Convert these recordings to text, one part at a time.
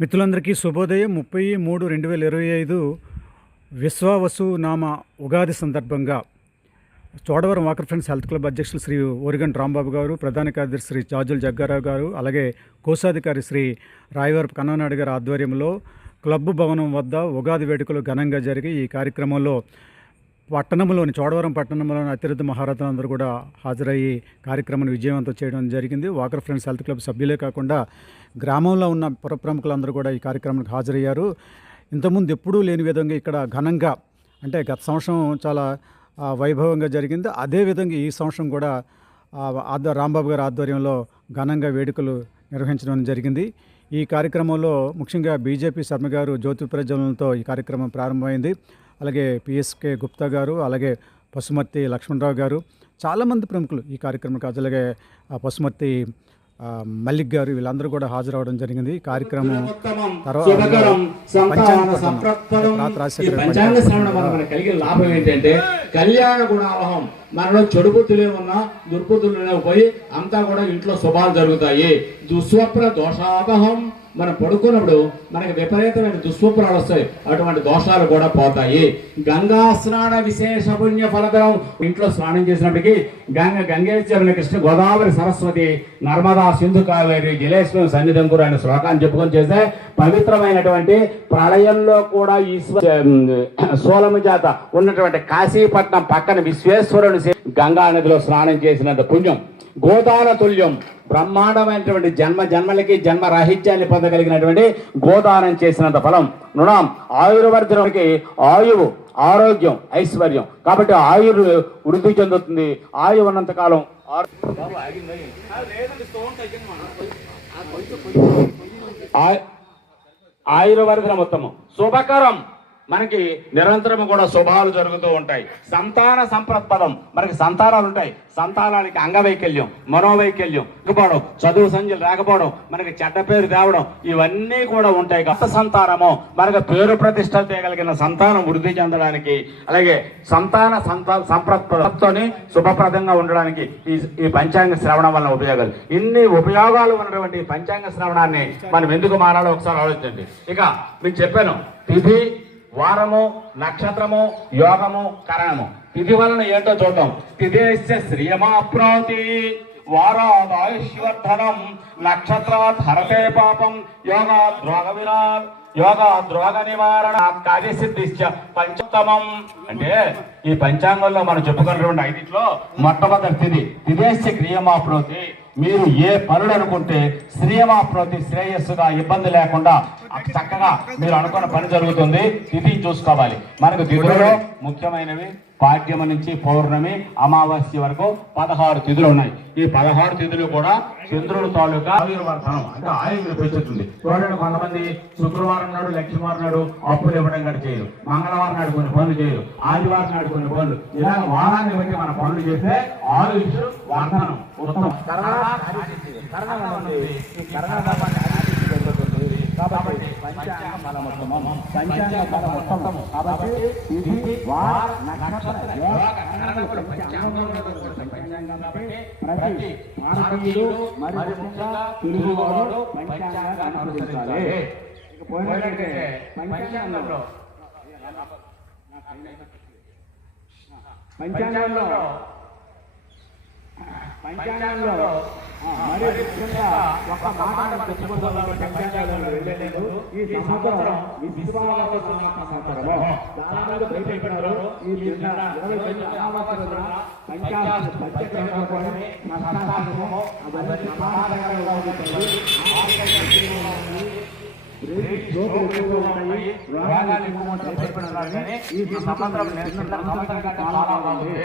మిత్రులందరికీ శుభోదయం. 30/3/2025 విశ్వావసు నామ ఉగాది సందర్భంగా Chodavaram walker friends health club అధ్యక్షులు శ్రీ ఓరిగంటి రాంబాబు గారు, ప్రధాన కార్యదర్శి శ్రీ జాజుల జగ్గారావు గారు, అలాగే కోశాధికారి శ్రీ రాయవరపు కన్ననాయుడు గారి ఆధ్వర్యంలో క్లబ్ భవనం వద్ద ఉగాది వేడుకలు ఘనంగా జరిగి ఈ కార్యక్రమంలో చోడవరం పట్టణంలోని అతిరథ మహారథులందరూ కూడా హాజరయ్యి కార్యక్రమాన్ని విజయవంతం చేయడం జరిగింది. వాకర్ ఫ్రెండ్స్ హెల్త్ క్లబ్ సభ్యులే కాకుండా గ్రామంలో ఉన్న ప్రముఖులందరూ కూడా ఈ కార్యక్రమానికి హాజరయ్యారు. ఇంతకుముందు ఎప్పుడూ లేని విధంగా ఇక్కడ ఘనంగా, అంటే గత సంవత్సరం చాలా వైభవంగా జరిగింది. అదేవిధంగా ఈ సంవత్సరం కూడా రాంబాబు గారి ఆధ్వర్యంలో ఘనంగా వేడుకలు నిర్వహించడం జరిగింది. ఈ కార్యక్రమంలో ముఖ్యంగా బీజేపీ శర్మ గారు జ్యోతి ప్రజ్వలనతో ఈ కార్యక్రమం ప్రారంభమైంది. అలాగే పిఎస్కే గుప్తా గారు, అలాగే పశుమర్తి లక్ష్మణరావు గారు, చాలామంది ప్రముఖులు ఈ కార్యక్రమానికి అలాగే పశుమర్తి మల్లిక్ గారు, వీళ్ళందరూ కూడా హాజరవడం జరిగింది. ఈ కార్యక్రమం కలిగే లాభం ఏంటంటే కళ్యాణ గుణావహం. మనలో చెడు బుద్ధులు ఏమన్నా దుర్బుద్ధులు పోయి అంతా కూడా ఇంట్లో శుభాలు జరుగుతాయి. దుస్వప్న దోషావహం, మనం పడుకున్నప్పుడు మనకి విపరీతమైన దుస్వప్నాలు వస్తాయి, అటువంటి దోషాలు కూడా పోతాయి. గంగా స్నాన విశేష పుణ్య ఫలదం. ఇంట్లో స్నానం చేసినప్పటికీ గంగేశ్వరుని కృష్ణ గోదావరి సరస్వతి నర్మదా సింధు కావేరి జలేశ్వరం సన్నిధం కూడా అనే శ్లోకాన్ని చెప్పుకొని చేస్తే పవిత్రమైనటువంటి ప్రళయంలో కూడా సోలము చేత ఉన్నటువంటి కాశీపట్నం పక్కన విశ్వేశ్వరుని గంగా నదిలో స్నానం చేసినంత పుణ్యం. గోదాన తుల్యం, బ్రహ్మాండమైనటువంటి జన్మలకి జన్మ రాహిత్యాన్ని పొందగలిగినటువంటి గోదానం చేసినంత ఫలం. నృణం ఆయుర్వర్ధనకి, ఆయువు ఆరోగ్యం ఐశ్వర్యం. కాబట్టి ఆయుర్ వృద్ధి చెందుతుంది. ఆయువు ఉన్నంతకాలం ఆయుర్వర్ధనం ఉత్తమం. శుభకరం, మనకి నిరంతరం కూడా శుభాలు జరుగుతూ ఉంటాయి. సంతాన సంప్రత్పదం, మనకి సంతానాలు ఉంటాయి. సంతానానికి అంగవైకల్యం, మనోవైకల్యం లేకపోవడం, చదువు సంఖ్యలు రాకపోవడం, మనకి చెడ్డ పేరు తేవడం, ఇవన్నీ కూడా ఉంటాయి. గత సంతానము మనకు పేరు ప్రతిష్టలు తేగలిగిన సంతానం వృద్ధి చెందడానికి, అలాగే సంతాన సంప్రత్పదతోని శుభప్రదంగా ఉండడానికి ఈ పంచాంగ శ్రవణం వల్ల ఉపయోగాలు. ఇన్ని ఉపయోగాలు ఉన్నటువంటి పంచాంగ శ్రవణాన్ని మనం ఎందుకు మారాలో ఒకసారి ఆలోచించండి. ఇక మీకు చెప్పాను, తిథి, వారము, నక్షత్రము, యోగము, కరణము. తిథి వలన ఏంటో చూద్దాం. తిథేశ్య శ్రియమాప్నోతి, వారాదాయుష్వర్ధనం, నక్షత్రాత్ హరతే పాపం, యోగా నివారణ కార్యసిద్ధిశ్చ పంచోత్తమం. అంటే ఈ పంచాంగంలో మనం చెప్పుకున్నటువంటి ఐదిట్లో మొట్టమొదటి తిథి. తిథేశ్య క్రియమాప్నోతి, మీరు ఏ పనులు అనుకుంటే శ్రేయమాప్నోతి, శ్రేయస్సుగా ఇబ్బంది లేకుండా చక్కగా మీరు అనుకున్న పని జరుగుతుంది. తిథి చూసుకోవాలి. మనకు తిథులలో ముఖ్యమైనవి పాడ్యమ నుంచి పౌర్ణమి అమావాస్య వరకు 16 తిథులు ఉన్నాయి. ఈ 16 తిథులు కూడా చంద్రుడు తాలూకా ఆయుర్వర్ధనం, అంటే ఆయుర్వేద పెంచుతుంది. చూడండి, కొంతమంది శుక్రవారం నాడు, లక్ష్మీవారం నాడు అప్పులు ఇవ్వడం కూడా చేయరు, మంగళవారం నాడు కొన్ని పనులు చేయరు, ఆదివారం నాడు కొన్ని పనులు, ఇలా వారాన్ని బట్టి మన పనులు చేస్తే ఆయుష్ వర్ధనం ఉత్తమం. కాబట్టి పంచాంగం బలం ఉత్తమం. పంచాంగం బలం ఉత్తమం. కాబట్టి ఇది వార నక్షత్ర ప్రతి భారతీయుడు మరి ముఖ్యంగా తెలుగువాడు పంచాంగాన్ని అనుసరించాలి. పంచాంగంలో మరి ముఖ్యంగా ఒక మాట చెప్పుకోవాలి. పంచాంగంలో వెళ్ళలేదు. ఈ సంవత్సరం విశ్వావసు సంవత్సరము. చాలా మంది భయపడ్డారు. ఈ 29 అమావాస్య పంచాంగం పంచగ్రహాలని నష్టాశము అవన్నీ సమాధానంగా ఉంటుంది. ఈ సంవత్సరం చాలా బాగుంది.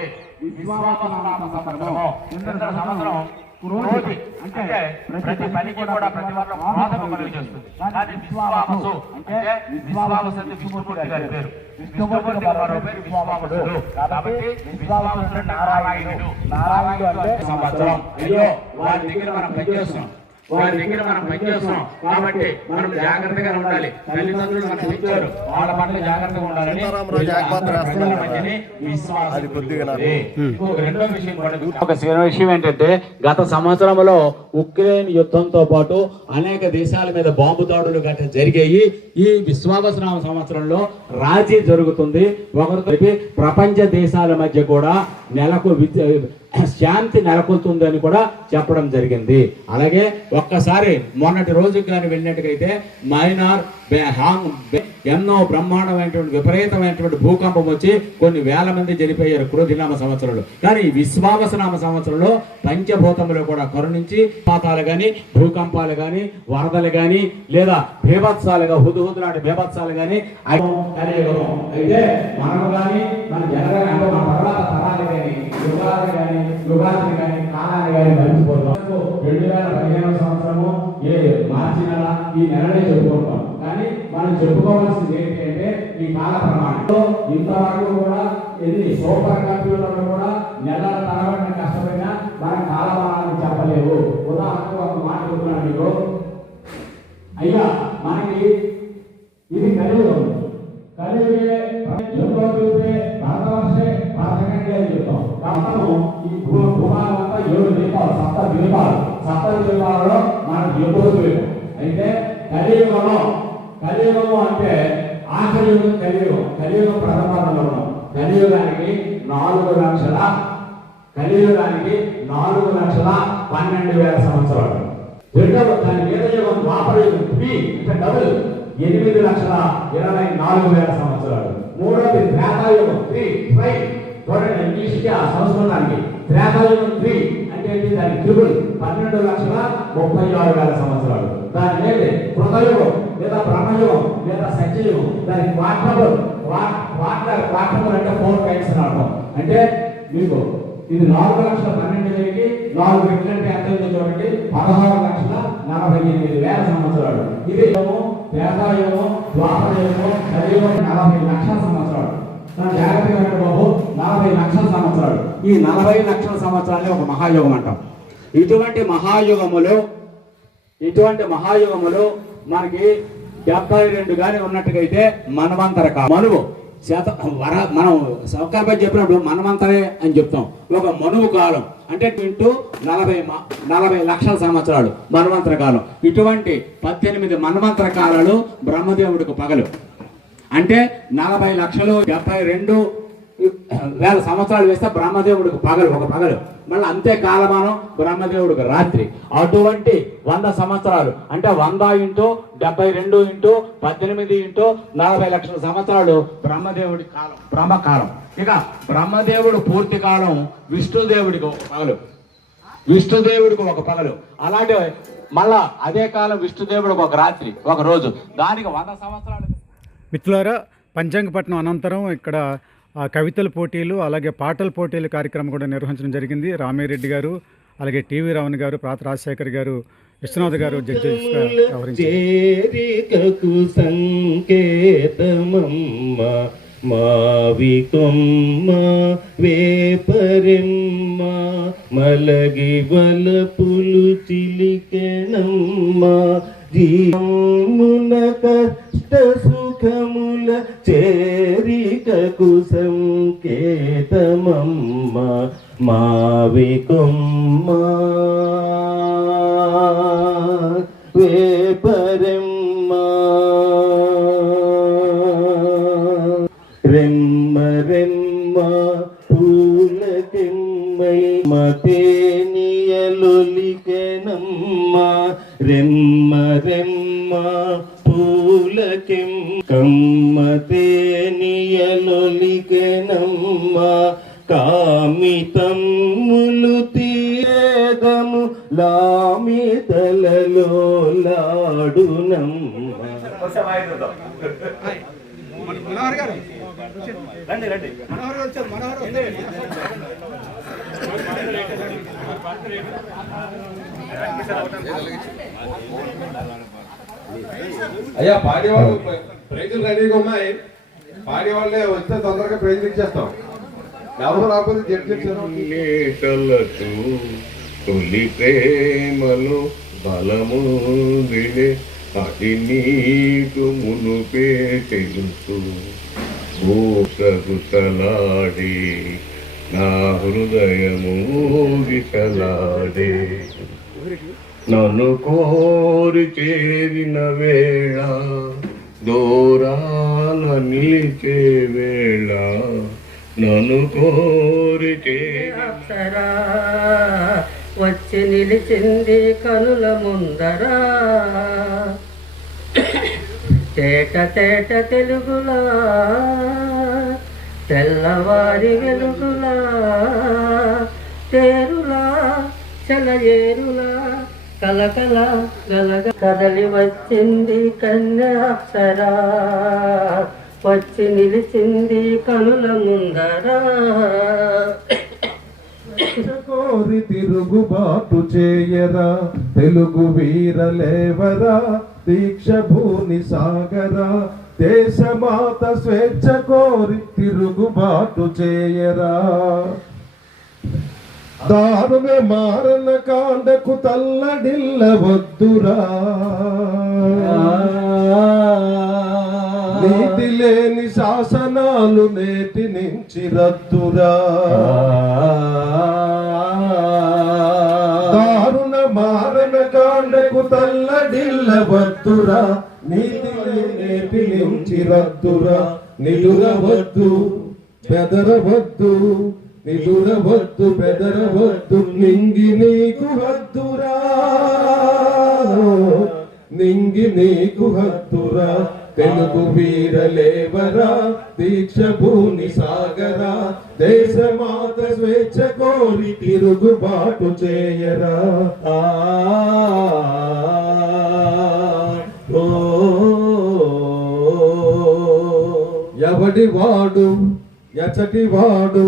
సంవత్సరం క్రోధి అంటే ప్రతి పనికి కూడా ప్రతి వారం క్రోధము కలుగు చేస్తుంది. కానీ విశ్వావసు అంటే విశ్వావసు అంటే విష్ణుమూర్తి గారి పేరు. విష్ణుమూర్తి గారి పేరు విశ్వావసుడు. కాబట్టి విశ్వావసుడు నారాయణుడు. నారాయణుడు అంటే సంవత్సరం. అయ్యో వారి దగ్గర మనం పనిచేస్తున్నాం, వారి దగ్గర మనం పనిచేస్తున్నాం కాబట్టి మనం జాగ్రత్తగా ఉండాలి. తల్లిదండ్రులు మనకు ఇచ్చారు, వాళ్ళ పట్ల జాగ్రత్తగా ఉండాలని రెండో విషయం ఒక విషయం ఏంటంటే, గత సంవత్సరంలో ఉక్రెయిన్ యుద్ధంతో పాటు అనేక దేశాల మీద బాంబు దాడులు గట్రా జరిగాయి. ఈ విశ్వావసనామ సంవత్సరంలో రాజీ జరుగుతుంది. ఒకరికి ప్రపంచ దేశాల మధ్య కూడా నెలకు శాంతి నెలకొల్తుందని కూడా చెప్పడం జరిగింది. అలాగే ఒక్కసారి మొన్నటి రోజుకి కానీ వెళ్ళినట్టుగైతే మైనార్ ఎన్నో బ్రహ్మాండమైనటువంటి విపరీతమైనటువంటి భూకంపం వచ్చి కొన్ని వేల మంది చనిపోయారు క్రోధినామ సంవత్సరంలో. కానీ విశ్వావసనామ సంవత్సరంలో పంచభూతములు కూడా కరుణించి పాతాలు కానీ, భూకంపాలు కానీ, వరదలు కానీ, లేదా బీభత్సాలుగా హుదుహుదు లాంటి బీభత్సాలు కానీ అయితే మనము కానీ మన జనరల్ అంటే మన తర్వాత తరాలు కానీ యుగాన్ని కానీ కాలాన్ని కానీ మర్చిపోతాం. 2015 సంవత్సరము మార్చి నెల ఈ నెలనే చెప్పుకుంటాం. కానీ మనం చెప్పుకోవాల్సింది ఏంటి అంటే ఈ కాల ప్రమాణంలో ఇంతవరకు కూడా ఎన్ని సూపర్ కంప్యూటర్లు కూడా నెలల తరబడిన కష్టపడినా మన కాలమానాన్ని చెప్పలేవు. ఉదాహరణకు ఒక మాట చెప్తున్నాను మీకు, అయ్యా మనకి ఇది కలియుగం. కలియుగే చూపే భారతవర్షే భారతకంటే అని చెప్తాం. కాబట్టి ఈ భూభాగం అంతా 7 దీపాలు, సప్త దీపాలలో మనకు ఎప్పుడు ద్వీపం. అయితే కలియుగము అంటే ఆఖరి యుగం కలియుగం ప్రథమార్థంలో కలియుగానికి 4,12,000 సంవత్సరాలు. రెండవ దాని మీద యుగం ద్వాపర యుగం అంటే డబుల్ 8,24,000 సంవత్సరాలు. మూడవది త్రేతాయుగం 3 చూడండి, ఇంగ్లీష్కి ఆ సంస్కృతానికి త్రేతాయుగం 3 అంటే దాని ట్రిపుల్ 12,36,000 సంవత్సరాలు. దాని మీద కృతయుగం లేదా బ్రహ్మయుగం లేదా సత్యయుగం, దాని క్వార్టబుల్ అంటే 4 టైమ్స్ అని అర్థం. అంటే మీకు ఇది 4,12,000కి 4 రెట్లు అంటే ఎంత చూడండి, 16,48,000 సంవత్సరాలు. ఇది త్రేతాయుగం, ద్వాపరయుగం, కలియుగం 40 లక్షల సంవత్సరాలు. జాగ్రత్తగా బాబు, 40 లక్షల సంవత్సరాలు. ఈ 40 లక్షల సంవత్సరాలే ఒక మహాయుగం అంటాం. ఇటువంటి మహాయుగములు మనకి 72 గాని ఉన్నట్టుగైతే మన్వంతర కాలం. మనువు మనం సౌకర్యం చెప్పినప్పుడు మన్వంతరే అని చెప్తాం. ఒక మనువు కాలం అంటే 40 లక్షల సంవత్సరాలు మన్వంతర కాలం. ఇటువంటి 18 మన్వంతర కాలాలు బ్రహ్మదేవుడికి పగలు. అంటే 40,72,000 సంవత్సరాలు వేస్తే బ్రహ్మదేవుడికి ఒక పగలు. మళ్ళీ అంతే కాలమానం బ్రహ్మదేవుడికి రాత్రి. అటువంటి 100 సంవత్సరాలు అంటే 100 × 72 × 18 × 40 లక్షల సంవత్సరాలు బ్రహ్మదేవుడి కాలం, బ్రహ్మకాలం. ఇక బ్రహ్మదేవుడు పూర్తి కాలం విష్ణుదేవుడికి ఒక పగలు. అలాంటి మళ్ళా అదే కాలం విష్ణుదేవుడికి ఒక రాత్రి, ఒక రోజు. దానికి 100 సంవత్సరాలు. మిత్రులారా, పంచాంగపట్నం అనంతరం ఇక్కడ కవితల పోటీలు అలాగే పాటల పోటీల కార్యక్రమం కూడా నిర్వహించడం జరిగింది. రామిరెడ్డి గారు, అలాగే టీవీ రావణ్ గారు, ప్రాత రాజశేఖర్ గారు, విశ్వనాథ్ గారు జడ్జెస్గా వ్యవహరించారు. సంకేతమమ్మ మావికొమ్మ వేపరెమ్మ మలగి వలపులు చిలికెనమ్మ జీవమున కష్ట సుఖముల చేరికకు సంకేతమమ్మ మావికొమ్మ వేపరెమ్మ రెమ్మ రెమ్మ పూలకెమ్మై మతేనియలొలికెనమ్మ రెమ్మ రెమ్మ పూలకెం కమ్మతేనియలొలికెనమ్మ కామితమ్ములు తీయదము లామితలలో లాడునమ్మ. అయ్యా పాడేవాళ్ళు ప్రైజులు రెడీగా ఉన్నాయి. పాడేవాళ్ళే వస్తే తొందరగా ప్రైజులు ఇచ్చేస్తాం. ఎవరు రాకపోతే జడ్జి తొలి ప్రేమలో బలముందిలే అది నీకు మునుపే తెలుసు ఊసగుసలాడే నా హృదయము గిసలాడే నన్ను కోరి చేరిన వేళ దూరాన నిలిచే వేళ నన్ను కోరి అప్సరా వచ్చి నిలిచింది కనుల ముందరా తేట తేట తెలుగులా తెల్లవారి వెలుగులా తేరులా చలయేరులా కలకల గలగ కదలి వచ్చింది కన్య అప్సరా వచ్చి నిలిచింది కనుల ముందరా కోరి తిరుగుబాటు చేయరా తెలుగు వీరలేవరా దీక్ష భూని సాగరా దేశమాత స్వేచ్ఛ కోరి తిరుగుబాటు చేయరా దారుణ మారణ కాండకు తల్లడిల్ల వద్దురా నీతి లేని శాసనాలు నేటి నుంచి రద్దురా దారుణ మారణ కాండకు తల్లడిల్ల వద్దురా నీతి నేటి నుంచి రద్దురా నిలురవద్దు బెదరవద్దు నిదురవద్దు బెదరవద్దు నింగి నీకు హద్దురా నింగి నీకు హద్దురా తెలుగు వీరలేవరా దీక్ష భూని సాగరా దేశమాత స్వేచ్ఛ కోరి తిరుగుబాటు చేయరా ఎవడి వాడు ఎచటి వాడు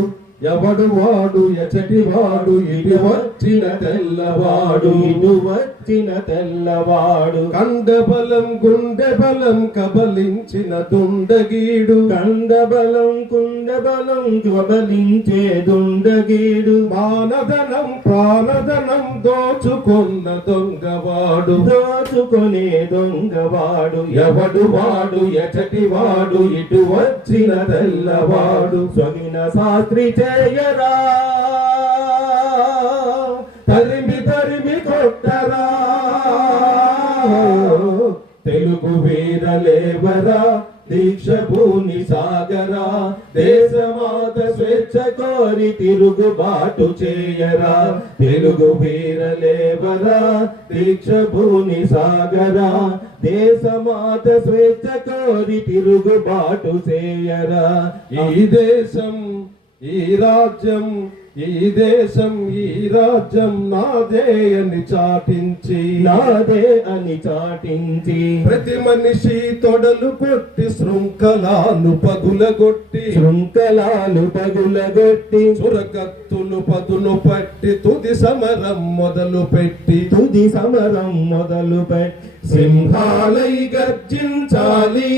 ఎవడు వాడు ఎచటి వాడు ఇటు వచ్చిన తెల్లవాడు ఇటు వచ్చిన తెల్లవాడు కండబలం గుండె బలం కబలించిన దుండగీడు కండబలం కుండబలం కబలించే దుండగీడు మానధనం ప్రాణధనం దోచుకున్న దొంగవాడు దోచుకునే దొంగవాడు ఎవడు వాడు ఎచటి వాడు ఇటు వచ్చిన తెల్లవాడు స్వగిన శాస్త్రి చేయరా తరిమి తరిమి కొట్టరా తెలుగు వీరలేవరా దీక్ష భూని సాగరా దేశమాత స్వేచ్ఛ కోరి తిరుగుబాటు చేయరా తెలుగు వీరలేవరా దీక్ష భూని సాగరా దేశమాత స్వేచ్ఛ కోరి తిరుగుబాటు చేయరా ఈ దేశం ఈ రాజ్యం ఈ దేశం ఈ రాజ్యం నాదే అని చాటించి నాదే అని చాటించి ప్రతి మనిషి తొడలు కొట్టి శృంఖలాలు పగులగొట్టి చురకత్తులు పదును పట్టి తుది సమరం మొదలు పెట్టి సింహాలై గర్జించాలి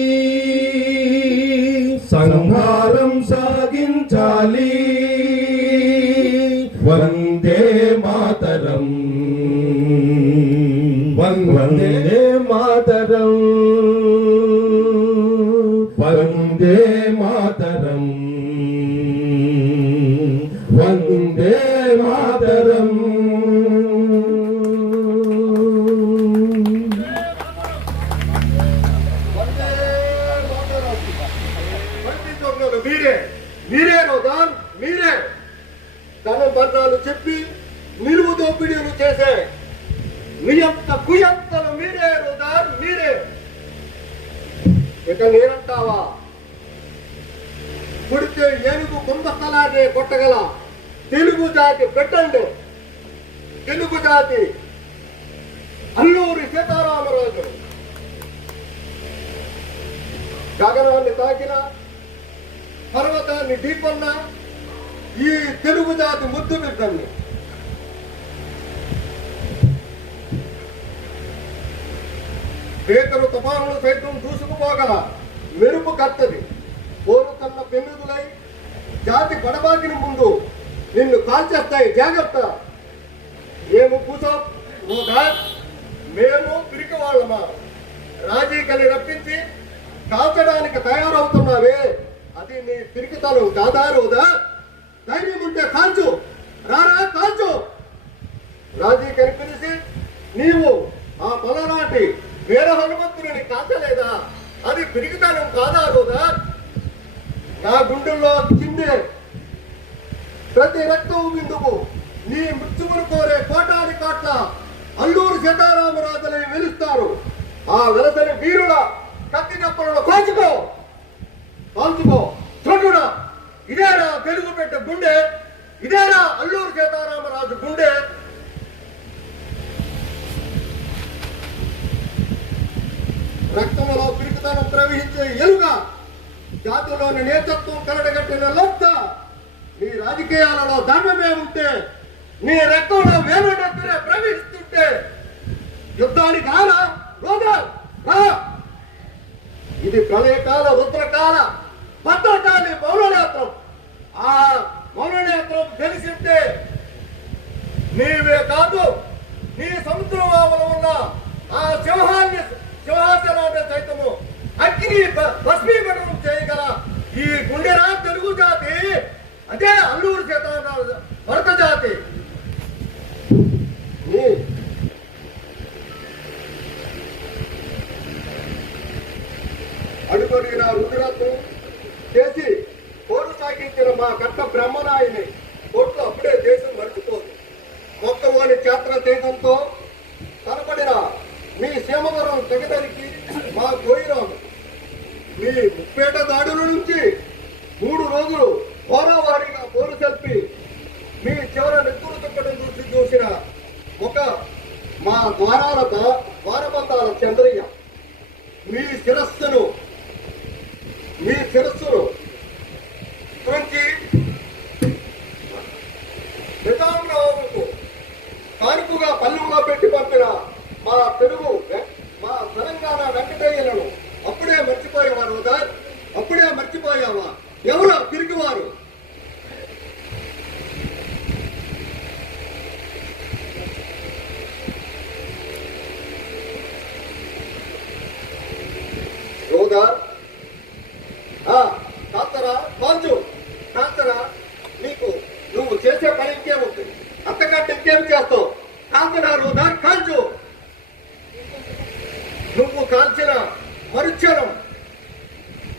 సంహారం సాగించాలి వందే మాతరం వందే మాతరం వందే మాతరం వందే మాతరం మీరే రోదాన్ మీరే ధనం వర్ణాలు చెప్పి నిలువు దోపిడీలు చేసే నియంత కుయంతలు మీరే రోదాన్ మీరే ఇక నేనంటావా పుడితే ఏనుగు కుంభస్థలాన్ని కొట్టగల తెలుగు జాతి పెట్టండి తెలుగు జాతి అల్లూరి సీతారామరాజు గగనాన్ని తాకిన పర్వతాన్ని ఢీకొన్న ఈ తెలుగు జాతి ముద్దు బిడ్డల్ని పేదలు తుఫానులు సైతం దూసుకుపోగల మెరుపు కత్తది పోరుతన్న పెన్నుదులై జాతి పడబాకిన ముందు నిన్ను కాల్చేస్తాయి జాగ్రత్త ఏము కూసో మేము పిరికి వాళ్ళమా? రాజీ కలి రప్పించి కాల్చడానికి తయారవుతున్నావే, అది నీ పిరికితనం కాదా రోజా? ధైర్యం ఉంటే కాల్చు, రారా కాల్చు. రాజీ కలి పిలిచి నీవు ఆ పొలనాటి వీర హనుమంతుని కాల్చలేదా? అది పిరికితనం కాదా రోజా? నా గుండెల్లో చిందే ప్రతి రక్తం బిందువు నీ మృత్యువును కోరే కోటాది కోట్ల అల్లూరు సీతారామరాజులని వెలుస్తారు. ఆ వెలసని వీరుల కత్తి కప్పలను కాల్చుకో, కాల్చుకో. చూడుడా, ఇదేరా తెలుగు బిడ్డ గుండె, ఇదేరా అల్లూరు సీతారామరాజు గుండె. రక్తంలో పిరికితనం ప్రవహించే ఎలుగా, జాతిలోని నేతత్వం కరడగట్టిన లబ్ధ. నీ రాజకీయాలలో ధర్మమే ఉంటే, నీ రక్తంలో వేలుడెత్తునే ప్రవహిస్తుంటే యుద్ధానికి రానా రోజా? రా. ఇది ప్రళయకాల రుద్రకాల భద్రకాలి మౌననేత్రం. ఆ మౌననేత్రం తెలిసింటే నీవే కాదు, నీ సముద్రంలో ఉన్న ఆ సింహాసనాన్ని సైతము అగ్ని భస్మీకరణం చేయగల ఈ గుండెరా తెలుగు జాతి. అదే అల్లూరు సీతారామరాజు భరత జాతి. అడుగడిగిన రుద్రత్వం చేసి కోరు సాగించిన మా కట్ట బ్రహ్మనాయుని కోర్టు అప్పుడే దేశం మర్చిపోదు. మొక్కలోని చేత్ర తేజంతో కనపడిన మీ సీమవరం తెగదరికి మా గోయిరాము మీ ముప్పేట దాడుల నుంచి 3 రోజులు హోరావారీగా పోరు చెప్పి మీ చివర నెత్తురు తుక్కడం చూసిన ఒక మా ద్వారబంధాల చంద్రయ్య మీ శిరస్సును త్రుంచి నిజాంకు కానుకగా పల్లెంలో పెట్టి పంపిన మా తెలంగాణ వెంకటయ్యలను అప్పుడే మర్చిపోయేవారు కదా? అప్పుడే మర్చిపోయావా? ఎవరు తిరిగివారు? రోజా కాంతరా కాల్చు, కాంతరా. నువ్వు చేసే పని ఇంకేముంటుంది? అంతకంటే ఇంకేం చేస్తావు? కాంతరా రోజా కాల్చు. నువ్వు కాల్చిన మరుక్షణం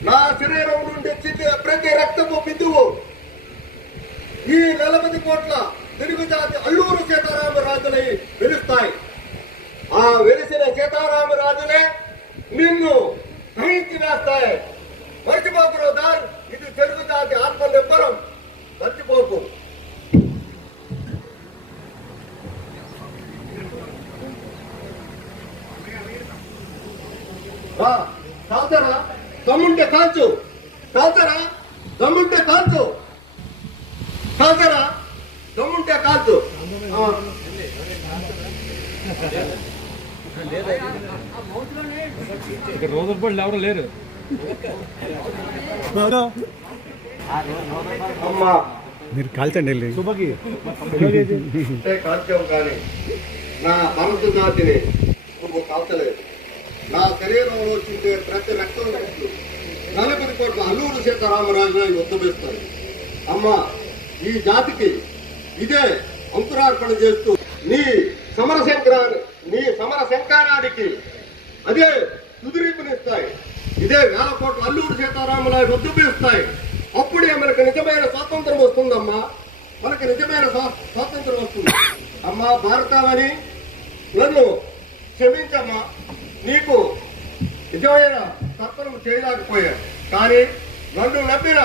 నా శరీరం నుండి ప్రతి రక్తపు బిందువు ఈ 40 కోట్ల తెలుగు జాతి అల్లూరు సీతారామరాజులై వెలుస్తాయి. ఆ వెలిసిన సీతారామరాజులే నిన్ను దహించి వేస్తాయి. మర్చిపోకు రోజార్, ఇది తెలుగు జాతి ఆత్మ నిబ్బరం. మర్చిపోకు. కాల్చరా, దమ్ముంటే కాల్చు. కాల్చరా, దమ్ముంటే కాల్చు. కాల్చరా, దమ్ముంటే కాల్చు. రోజుల పళ్ళు ఎవరు లేరు. అమ్మా మీరు కాల్చండి వెళ్ళి. కాల్చావు కానీ నా భారత జాతిని నువ్వు కాల్చలేదు. నా శరీరంలో చిందే ప్రతి రక్తం 40 కోట్ల అల్లూరు సీతారామరాజుని ఉద్యమిస్తాయి. అమ్మా, ఈ జాతికి ఇదే అంకురార్పణ చేస్తూ నీ సమర శంకరానికి అదే తుదిరీపునిస్తాయి. ఇదే 1000 కోట్ల అల్లూరు సీతారామరాజు ఉద్యమిస్తాయి. అప్పుడే మనకు నిజమైన స్వాతంత్రం వస్తుందమ్మా. మనకు నిజమైన స్వాతంత్రం వస్తుంది. అమ్మా భారతావని, నన్ను క్షమించమ్మా. నీకు నిజమైన తర్పణం చేయలేకపోయాను, కానీ నన్ను నమ్మిన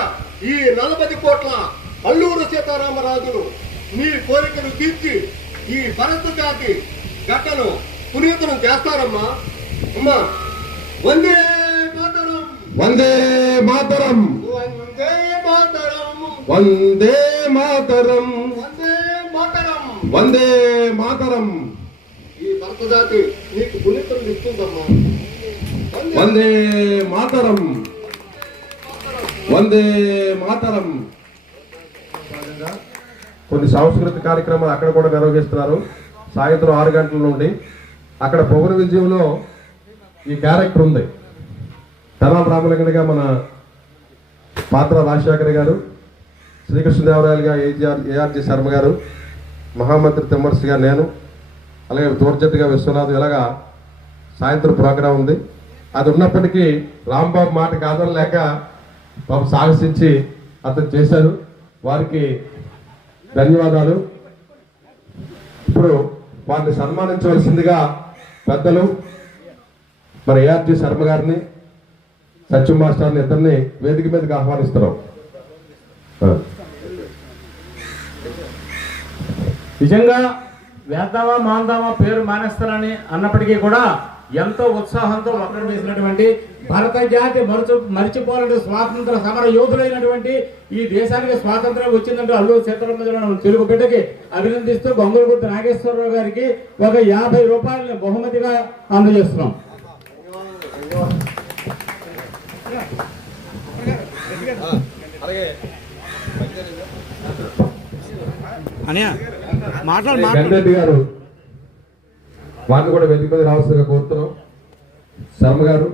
ఈ 40 కోట్ల అల్లూరు సీతారామరాజును మీ కోరికను తీర్చి ఈ భరత జాతి గట్టను పునీతనం చేస్తారమ్మా. అమ్మా, వందే మాతరం, వందే మాతరం, వందే మాతరం, వందే మాతరం, వందే మాతరం, వందే మాతరం. ఈ భరత జాతి నీకు పునీతనం ఇస్తుందమ్మా. వందే మాతరం, వందే మాతరం. కొన్ని సాంస్కృతిక కార్యక్రమాలు అక్కడ కూడా నిర్వహిస్తున్నారు. సాయంత్రం 6 గంటల నుండి అక్కడ పౌర విజయంలో ఈ క్యారెక్టర్ ఉంది. తెనాల రామలింగడిగా మన పాత్ర రాజశేఖర్ గారు, శ్రీకృష్ణదేవరాయలుగా ఏఆర్జి శర్మ గారు, మహామంత్రి తిమ్మర్సిగా నేను, అలాగే దూర్జట్టుగా విశ్వనాథ్, ఇలాగా సాయంత్రం ప్రోగ్రాం ఉంది. అది ఉన్నప్పటికీ రాంబాబు మాట కాదనలేక బాబు సాహసించి అతను చేశారు. వారికి ధన్యవాదాలు. ఇప్పుడు వారిని సన్మానించవలసిందిగా పెద్దలు మన ఏఆర్జి శర్మ గారిని, సత్యం మాస్టర్ని ఇద్దరిని వేదిక మీదకి ఆహ్వానిస్తున్నాం. నిజంగా వేద్దామా మాందామా పేరు మానేస్తారని అన్నప్పటికీ కూడా ఎంతో ఉత్సాహంతో ఒక్కడు వేసినటువంటి భారత జాతి మరిచిపోవాలంటే స్వాతంత్ర సమర యోధులైనటువంటి ఈ దేశానికి స్వాతంత్రం వచ్చిందంటే అల్లూరు సీతారామరాజు తెలుగు బిడ్డకి అభినందిస్తూ గొంగులగుర్తి నాగేశ్వరరావు గారికి ఒక 50 రూపాయలని బహుమతిగా అందజేస్తున్నాం. గంగరెడ్డి గారు వారిని కూడా వేదిక మీద రావాల్సిందిగా కోరుతున్నాం. శర్మ గారు,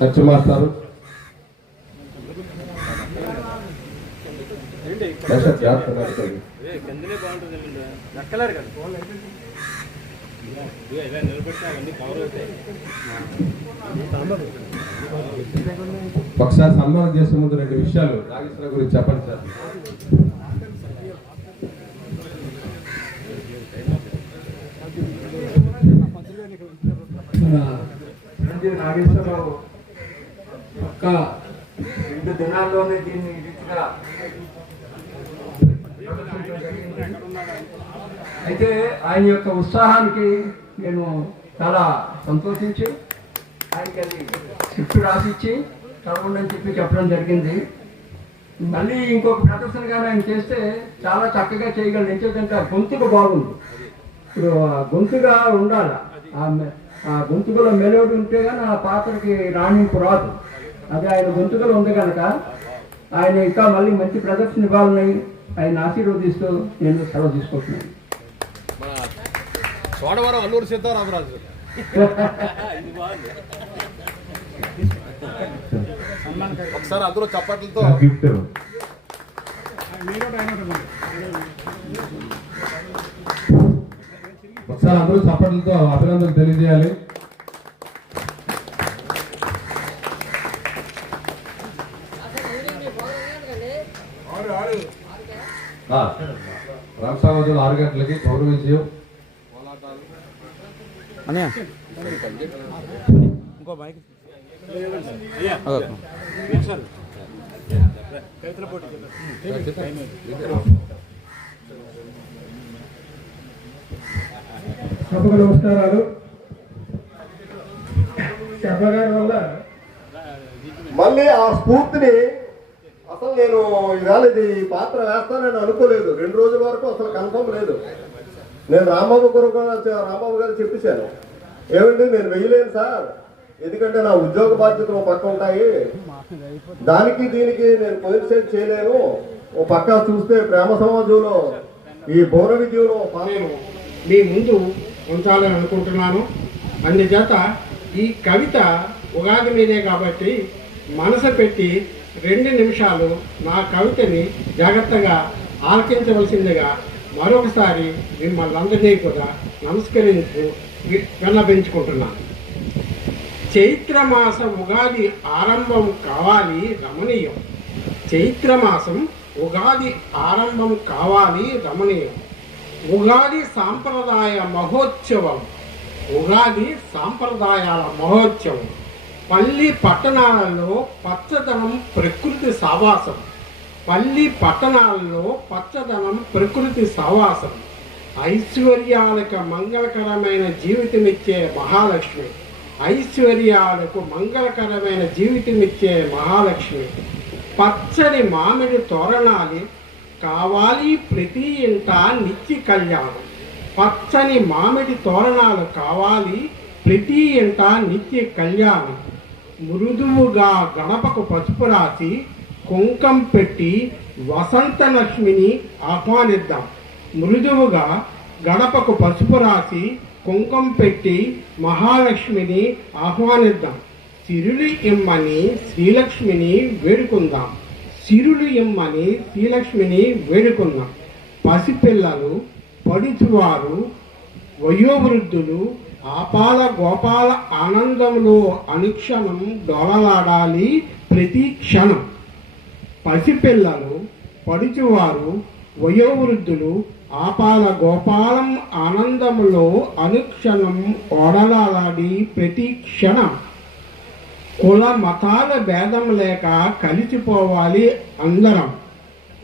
సత్యం మాస్టారు, ఒకసారి సన్మానం చేసే ముందు 2 విషయాలు నాగేశ్వరరావు గురించి చెప్పండి సార్. నాగేశ్వరరావు ఒక్క 2 దినాల్లోనే దీన్ని రీతిగా అయితే ఆయన యొక్క ఉత్సాహానికి నేను చాలా సంతోషించి ఆయనకి అది స్క్రిప్ట్ రాసిచ్చి చదవండి అని చెప్పడం జరిగింది. మళ్ళీ ఇంకొక ప్రదర్శనగానే ఆయన చేస్తే చాలా చక్కగా చేయగలరు. ఎందుకంటే ఆ గొంతుకు బాగుంది. ఇప్పుడు గొంతుగా ఉండాలి, ఆ గొంతుకులో మెలోడీ ఉంటే కానీ ఆ పాత్రకి రాణింపు రాదు. అది ఆయన గొంతుకులో ఉంది కనుక ఆయన ఇంకా మళ్ళీ మంచి ప్రదర్శన ఇవ్వాలని ఆయన ఆశీర్వదిస్తూ నేను సెలవు తీసుకుంటున్నాను. చోడవరం అల్లూరు సీతారామరాజు ఒకసారి అందరూ చప్పట్లతో ఒకసారి అందరూ చప్పట్లతో అభినందనలు తెలియజేయాలి. రంసావతులు 6 గంటలకి పౌర విజయం. సభకు నమస్కారాలు. సభగారి వల్ల మళ్ళీ ఆ స్ఫూర్తిని అసలు నేను ఈవేళ ఇది పాత్ర వేస్తానని అనుకోలేదు. 2 రోజుల వరకు అసలు కన్ఫర్మ్ లేదు. నేను రాంబాబు గారు చెప్పేశాను, ఏమండి నేను వెయ్యలేను సార్, ఎందుకంటే నా ఉద్యోగ బాధ్యతలు పక్క ఉంటాయి, దానికి దీనికి నేను కోయిన్సైడ్ చేయలేను. ఓ పక్క చూస్తే ప్రేమ సమాజంలో ఈ పౌర విద్యలో పాలన మీ ముందు ఉంచాలని అనుకుంటున్నాను. అందుచేత ఈ కవిత ఉగాది మీదే కాబట్టి మనసు పెట్టి 2 నిమిషాలు నా కవితని జాగ్రత్తగా ఆలకించవలసిందిగా మరొకసారి మిమ్మల్ని అందరినీ కూడా నమస్కరించు విన్నపించుకుంటున్నాను. చైత్రమాసం ఉగాది ఆరంభం కావాలి రమణీయం. చైత్రమాసం ఉగాది ఆరంభం కావాలి రమణీయం. ఉగాది సాంప్రదాయ మహోత్సవం. ఉగాది సాంప్రదాయాల మహోత్సవం. పల్లి పట్టణాలలో పచ్చదనం ప్రకృతి సావాసం. పల్లి పట్టణాల్లో పచ్చదనం ప్రకృతి సావాసం. ఐశ్వర్యాలకు మంగళకరమైన జీవితమిచ్చే మహాలక్ష్మి. ఐశ్వర్యాలకు మంగళకరమైన జీవితమిచ్చే మహాలక్ష్మి. పచ్చని మామిడి తోరణాలు కావాలి ప్రతి ఇంట నిత్య కళ్యాణం. పచ్చని మామిడి తోరణాలు కావాలి ప్రతి ఇంట నిత్య కళ్యాణం. మృదువుగా గణపకు పసుపు రాసి కుంకం పెట్టి వసంత లక్ష్మిని ఆహ్వానిద్దాం. మృదువుగా గడపకు పసుపు రాసి కుంకుమ పెట్టి మహాలక్ష్మిని ఆహ్వానిద్దాం. సిరులు ఇమ్మని శ్రీలక్ష్మిని వేడుకుందాం. సిరులు ఇమ్మని శ్రీలక్ష్మిని వేడుకుందాం. పసిపిల్లలు, పడిచువారు, వయోవృద్ధులు ఆపాల గోపాల ఆనందంలో అనుక్షణం డోలలాడాలి ప్రతి క్షణం. పసిపిల్లలు, పడిచువారు, వయోవృద్ధులు ఆపాల గోపాలం ఆనందంలో అనుక్షణం ఓడలాడి ప్రతి క్షణం. కుల మతాల భేదం లేక కలిసిపోవాలి అందరం.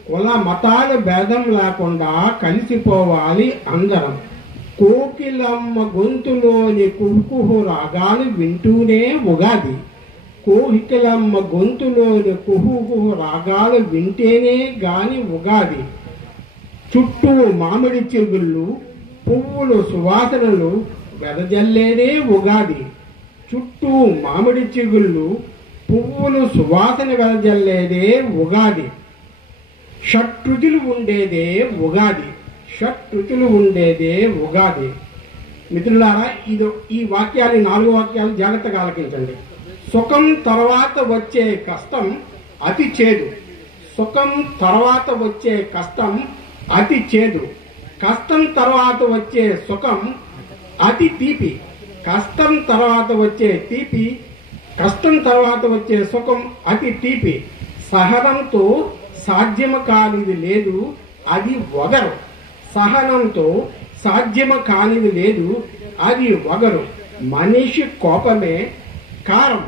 కుల మతాల భేదం లేకుండా కలిసిపోవాలి అందరం. కోకిలమ్మ గొంతులోని కుహుకుహు రాగాలు వింటూనే ఉగాది. కోకిలమ్మ గొంతులోని కుహుకుహు రాగాలు వింటేనే గాని ఉగాది. చుట్టూ మామిడి చిగుళ్ళు, పువ్వులు, సువాసనలు వెదజల్లేదే ఉగాది. చుట్టూ మామిడి చిగుళ్ళు, పువ్వులు, సువాసన వెదజల్లేదే ఉగాది. షట్రుచులు ఉండేదే ఉగాది. షట్రుచులు ఉండేదే ఉగాది. మిత్రులారా, ఈ వాక్యాలు 4 వాక్యాలు జాగ్రత్తగా ఆలకించండి. సుఖం తర్వాత వచ్చే కష్టం అతి చేదు. సుఖం తర్వాత వచ్చే కష్టం అతి చేదు. కష్టం తర్వాత వచ్చే సుఖం అతి తీపి. కష్టం తర్వాత వచ్చే తీపి. కష్టం తర్వాత వచ్చే సుఖం అతి తీపి. సహనంతో సాధ్యము కానిది లేదు, అది వగరు. సహనంతో సాధ్యము కానిది లేదు, అది వగరు. మనిషి కోపమే కారం.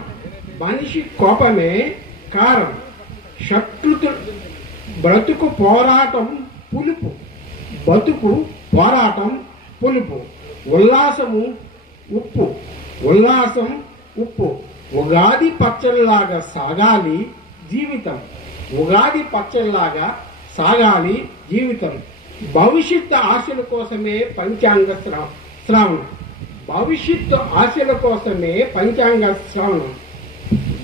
మనిషి కోపమే కారం. శత్రుతు బ్రతుకు పోరాటం పులుపు. బతుకు పోరాటం పులుపు. ఉల్లాసము ఉప్పు. ఉల్లాసం ఉప్పు. ఉగాది పచ్చడిలాగా సాగాలి జీవితం. ఉగాది పచ్చడిలాగా సాగాలి జీవితం. భవిష్యత్తు ఆశల కోసమే పంచాంగ శ్రావణం. భవిష్యత్తు ఆశల కోసమే పంచాంగ శ్రావణం.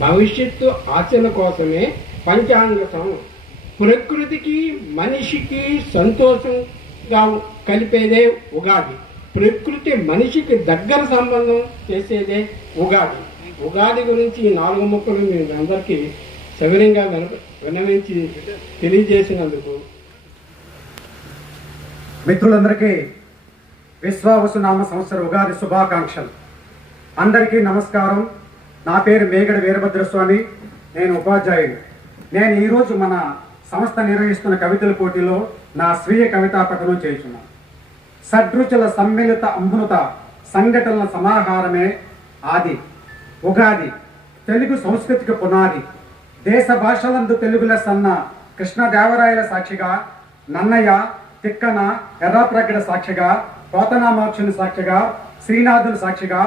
భవిష్యత్తు ఆశల కోసమే పంచాంగ శ్రావణం. ప్రకృతికి మనిషికి సంతోషంగా కలిపేదే ఉగాది. ప్రకృతి మనిషికి దగ్గర సంబంధం చేసేదే ఉగాది. ఉగాది గురించి ఈ 4 ముక్కలు మీ అందరికీ సవిరంగా విన్నవించి తెలియజేసినందుకు మిత్రులందరికీ విశ్వావసు నామ సంవత్సర ఉగాది శుభాకాంక్షలు. అందరికీ నమస్కారం. నా పేరు మేగడ వీరభద్రస్వామి. నేను ఉపాధ్యాయుడు. నేను ఈరోజు మన సంస్థ నిర్వహిస్తున్న కవితల పోటీలో నా స్వీయ కవితా పఠనం చేయుచున్నాను. షడ్రుచుల సమ్మిళిత అమృత సంఘటనల సమాహారమే ఆది. ఉగాది తెలుగు సంస్కృతిక పునాది. దేశ భాషలందు తెలుగు లెస్సన్న కృష్ణదేవరాయల సాక్షిగా, నన్నయ్య, తిక్కన, ఎర్రాప్రగడ సాక్షిగా, పోతనామాక్షుని సాక్షిగా, శ్రీనాథుని సాక్షిగా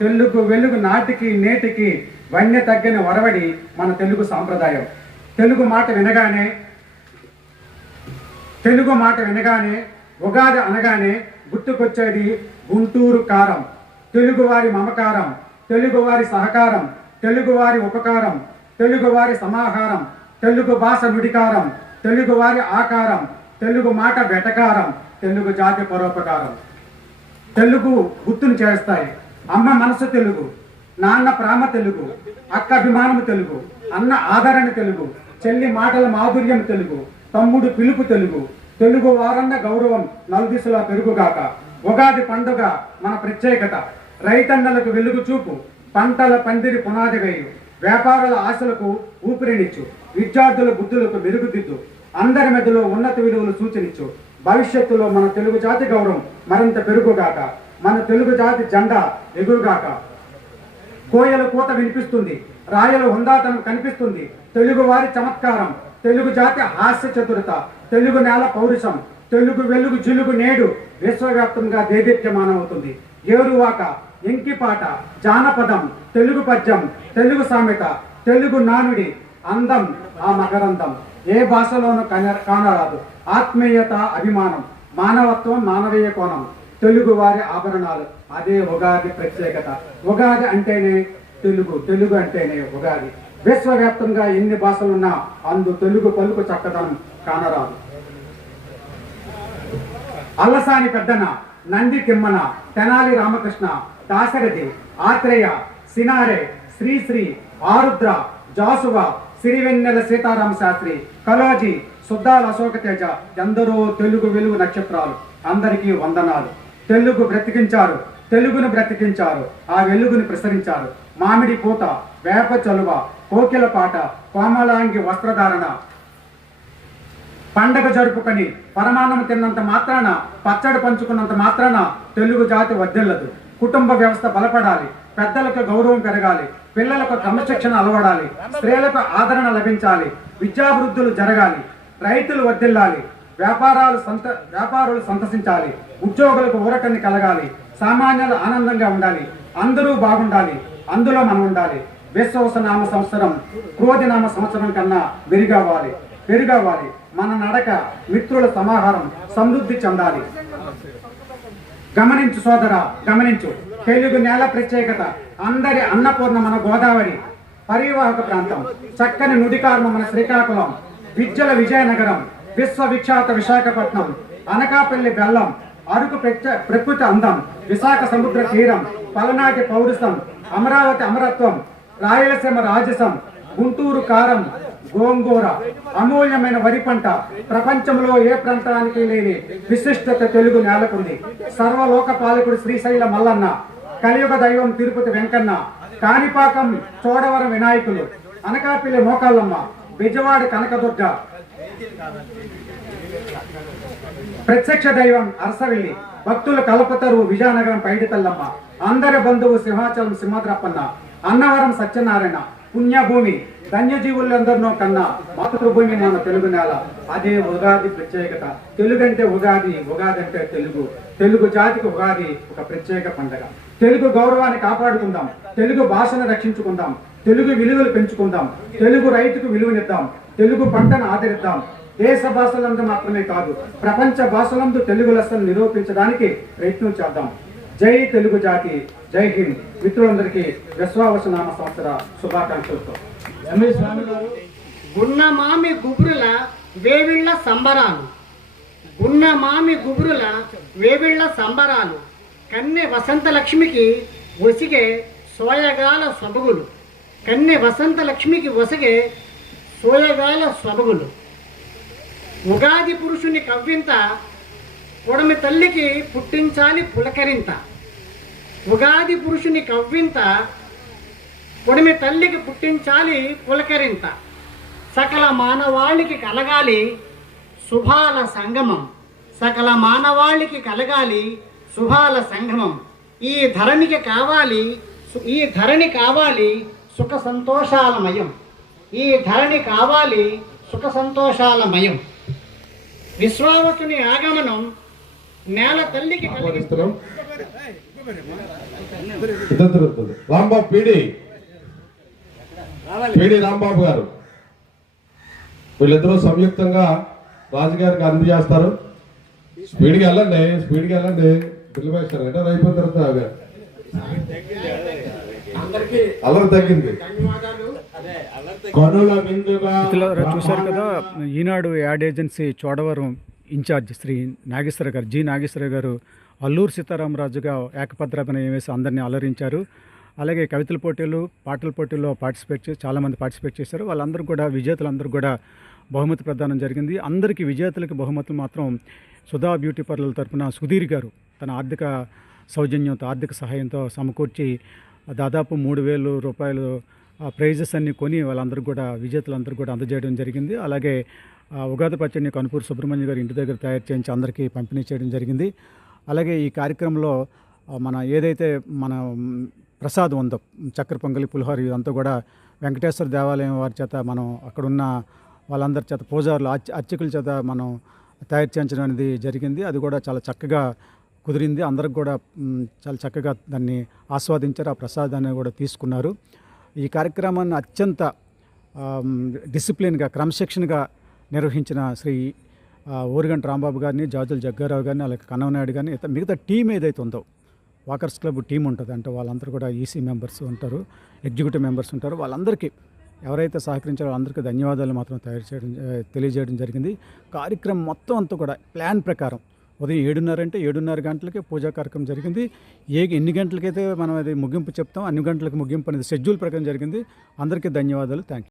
తెలుగు వెలుగు నాటికి నేటికి వన్య తగ్గని వరవడి మన తెలుగు సాంప్రదాయం. తెలుగు మాట వినగానే ఉగాది అనగానే గుర్తుకొచ్చేది గుంటూరు కారం. తెలుగువారి మమకారం, తెలుగువారి సహకారం, తెలుగువారి ఉపకారం, తెలుగువారి సమాహారం, తెలుగు భాష నుడికారం, తెలుగువారి ఆకారం, తెలుగు మాట వెటకారం, తెలుగు జాతి పరోపకారం. తెలుగు గుర్తును చేస్తాయి. అమ్మ మనసు తెలుగు, నాన్న ప్రేమ తెలుగు, అక్క అభిమానం తెలుగు, అన్న ఆదరణ తెలుగు, చెల్లి మాటల మాధుర్యం తెలుగు, తమ్ముడు పిలుపు తెలుగు. తెలుగు వారన్న గౌరవం నలుదిశలా పెరుగుగాక. ఉగాది పండుగ మన ప్రత్యేకత. రైతన్నలకు వెలుగు చూపు, పంటల పందిరి పునాది వేయు, వ్యాపారుల ఆశలకు ఊపిరినిచ్చు, విద్యార్థుల బుద్ధులకు మెరుగుదిద్దు, అందరి మెదలో ఉన్నత విలువలు సూచనిచ్చు. భవిష్యత్తులో మన తెలుగు జాతి గౌరవం మరింత పెరుగుగాక. మన తెలుగు జాతి జెండా ఎగురుగాక. కోయల కూత వినిపిస్తుంది, రాయల హుందాతనం కనిపిస్తుంది. తెలుగు వారి చమత్కారం, తెలుగు జాతి హాస్య చతురత, తెలుగు నేల పౌరుషం, తెలుగు వెలుగు జిలుగు నేడు విశ్వవ్యాప్తంగా దేదీప్యమానమవుతుంది. ఏరువాక, ఎంకిపాట, జానపదం, తెలుగు పద్యం, తెలుగు సామెత, తెలుగు నానుడి అందం ఆ మకరందం ఏ భాషలోనూ కానరాదు. ఆత్మీయత, అభిమానం, మానవత్వం, మానవీయ కోణం, తెలుగు వారి ఆభరణాలు, అదే ఉగాది ప్రత్యేకత. ఉగాది అంటేనే తెలుగు, తెలుగు అంటేనే ఉగాది. విశ్వవ్యాప్తంగా ఎన్ని భాషలున్నా అందు తెలుగు పలుకు చక్కదనం కానరాదు. అల్లసాని పెద్దన, నంది తిమ్మన, తెనాలి రామకృష్ణ, దాశరథి, ఆత్రేయ, సినారే, శ్రీశ్రీ, ఆరుద్ర, జాసువా, సిరివెన్నెల సీతారామ శాస్త్రి, కలోజీ, సుద్దాల అశోక తేజ, ఎందరో తెలుగు వెలుగు నక్షత్రాలు. అందరికీ వందనాలు. తెలుగు బ్రతికించారు, తెలుగును బ్రతికించారు, ఆ వెలుగుని ప్రసరించారు. మామిడి పూత, వేప చలువ, కోకిల పాట, కోమలాంగి వస్త్రధారణ, పండగ జరుపుకొని పరమాన్నం తిన్నంత మాత్రాన, పచ్చడి పంచుకున్నంత మాత్రాన తెలుగు జాతి వర్ధిల్లదు. కుటుంబ వ్యవస్థ బలపడాలి, పెద్దలకు గౌరవం పెరగాలి, పిల్లలకు క్రమశిక్షణ అలవడాలి, స్త్రీలకు ఆదరణ లభించాలి, విద్యాభివృద్ధులు జరగాలి, రైతులు వర్ధిల్లాలి, వ్యాపారులు సంతసించాలి, ఉద్యోగులకు ఊరటని కలగాలి, సామాన్యులు ఆనందంగా ఉండాలి, అందరూ బాగుండాలి, అందులో మనం ఉండాలి. విశ్వవసనామ సంవత్సరం క్రోధినామ సంవత్సరం కన్నా పెరుగవ్వాలి. మన నడక మిత్రుల సమాహారం సమృద్ధి చెందాలి. గమనించు సోదరా, గమనించు. తెలుగు నేల ప్రత్యేకత, అందరి అన్నపూర్ణ మన గోదావరి, పరివాహక ప్రాంతం, చక్కని నుడికార్మ మన శ్రీకాకుళం, విద్యల విజయనగరం, విశ్వవిఖ్యాత విశాఖపట్నం, అనకాపల్లి బెల్లం, అరకు ప్రకృతి అందం, విశాఖ సముద్ర తీరం, పలనాటి పౌరుషం, అమరావతి అమరత్వం, రాయలసీమ రాజసం, గుంటూరు కారం, గోంగూర, అమూల్యమైన వరి పంట, ప్రపంచంలో ఏ ప్రాంతానికి లేని విశిష్టత తెలుగు నేలకుంది. సర్వలోక పాలకుడు శ్రీశైల మల్లన్న, కలియుగ దైవం తిరుపతి వెంకన్న, కాణిపాకం చోడవరం వినాయకులు, అనకాపల్లి మోకాళ్ళమ్మ, బెజవాడ కనకదుర్గ, ప్రత్యక్ష దైవం అరసవెల్లి, భక్తుల కల్పతరు విజయనగరం పైడితల్లమ్మ, అందరి బంధువు సింహాచలం సింహద్రప్పన్న, అన్నవరం సత్యనారాయణ, పుణ్యభూమి, ధన్యజీవులందరినో కన్నా మాతృభూమి మన తెలుగు నేల. అదే ఉగాది ప్రత్యేకత. తెలుగు అంటే ఉగాది, ఉగాది అంటే తెలుగు. తెలుగు జాతికి ఉగాది ఒక ప్రత్యేక పండుగ. తెలుగు గౌరవాన్ని కాపాడుకుందాం, తెలుగు భాషను రక్షించుకుందాం, తెలుగు విలువలు పెంచుకుందాం, తెలుగు రైతుకు విలువనిద్దాం, తెలుగు పంటను ఆదరిద్దాం. దేశ భాషలందు మాత్రమే కాదు, ప్రపంచ భాషలందు తెలుగు లెస్సను నిరూపించడానికి ప్రయత్నం చేద్దాం. జై తెలుగు జాతి, జై హింద్. మిత్రులందరికీ విశ్వావసనామ సంవత్సర శుభాకాంక్షలతో. గున్నమామి గుబురుల వేవిళ్ళ సంబరాలు, గున్నమామి గుబురుల వేవిళ్ళ సంబరాలు, కన్నె వసంతలక్ష్మికి ఒసిగే సోయగాల సొబగులు, కన్నె వసంతలక్ష్మికి ఒసగే సోయగాల సొబగులు. ఉగాది పురుషుని కవ్వింత, పొడమి తల్లికి పుట్టించాలి పులకరింత. ఉగాది పురుషుని కవ్వింత, పొడిమి తల్లికి పుట్టించాలి పులకరింత. సకల మానవాళికి కలగాలి శుభాల సంగమం, సకల మానవాళికి కలగాలి శుభాల సంగమం. ఈ ధరణి కావాలి సుఖ సంతోషాలమయం, ఈ ధరణి కావాలి సుఖ సంతోషాలమయం. విశ్వావసుని ఆగమనం నేల తల్లికి ఆహ్వానిస్తున్నాం. రాంబాబు పీడి రాంబాబు గారు వీళ్ళిద్దరూ సంయుక్తంగా రాజుగారికి అందజేస్తారు. స్పీడ్గా వెళ్ళండి, బిల్లు వేస్తారు. రిటైర్ అయిపోయిన తర్వాత అల్లరి తగ్గింది. చూశారు కదా, Eenadu ad agency Chodavaram in charge Shri Nageswara గారు, జి నాగేశ్వర గారు అల్లూరు సీతారామరాజుగా ఏకపత్రాభినయం వేసి అందరినీ అలరించారు. అలాగే కవితల పోటీలు, పాటల పోటీల్లో చాలామంది పార్టిసిపేట్ చేశారు. వాళ్ళందరూ కూడా, విజేతలందరూ కూడా బహుమతి ప్రదానం జరిగింది. అందరికీ విజేతలకు బహుమతులు మాత్రం సుధా బ్యూటీ పార్లర్ తరఫున సుధీర్ గారు తన ఆర్థిక సౌజన్యంతో, ఆర్థిక సహాయంతో సమకూర్చి దాదాపు 3,000 రూపాయలు ప్రైజెస్ అన్ని కొని వాళ్ళందరూ కూడా, విజేతలందరూ కూడా అందజేయడం జరిగింది. అలాగే ఉగాది పచ్చడిని కనుపూరు సుబ్రహ్మణ్య గారు ఇంటి దగ్గర తయారు చేయించి అందరికీ పంపిణీ చేయడం జరిగింది. అలాగే ఈ కార్యక్రమంలో ఏదైతే మన ప్రసాదం ఉందో, చక్కెర పొంగలి, పులిహోర, ఇదంతా కూడా వెంకటేశ్వర దేవాలయం వారి చేత, మనం అక్కడున్న వాళ్ళందరి చేత, పూజారులు, అర్చకుల చేత మనం తయారు చేయించడం అనేది జరిగింది. అది కూడా చాలా చక్కగా కుదిరింది. అందరికి కూడా చాలా చక్కగా దాన్ని ఆస్వాదించారు, ఆ ప్రసాదాన్ని కూడా తీసుకున్నారు. ఈ కార్యక్రమాన్ని అత్యంత డిసిప్లిన్గా, క్రమశిక్షణగా నిర్వహించిన శ్రీ ఓరిగంటి రాంబాబు గారిని, జాజుల జగ్గారావు గారిని, అలాగే కన్నవనాయుడు గారిని, మిగతా టీం ఏదైతే ఉందో, వాకర్స్ క్లబ్ టీం ఉంటుంది, అంటే వాళ్ళందరూ కూడా ఈసీ మెంబర్స్ ఉంటారు, ఎగ్జిక్యూటివ్ మెంబర్స్ ఉంటారు. వాళ్ళందరికీ ఎవరైతే సహకరించారో వాళ్ళందరికీ ధన్యవాదాలు మాత్రం తెలియజేయడం జరిగింది. కార్యక్రమం మొత్తం అంతా కూడా ప్లాన్ ప్రకారం ఉదయం 7:30 అంటే 7:30 గంటలకే పూజా కార్యక్రమం జరిగింది. ఎన్ని గంటలకైతే మనం అది ముగింపు చెప్తాం అన్ని గంటలకు ముగింపు అనేది షెడ్యూల్ ప్రకారం జరిగింది. అందరికీ ధన్యవాదాలు. Thank you.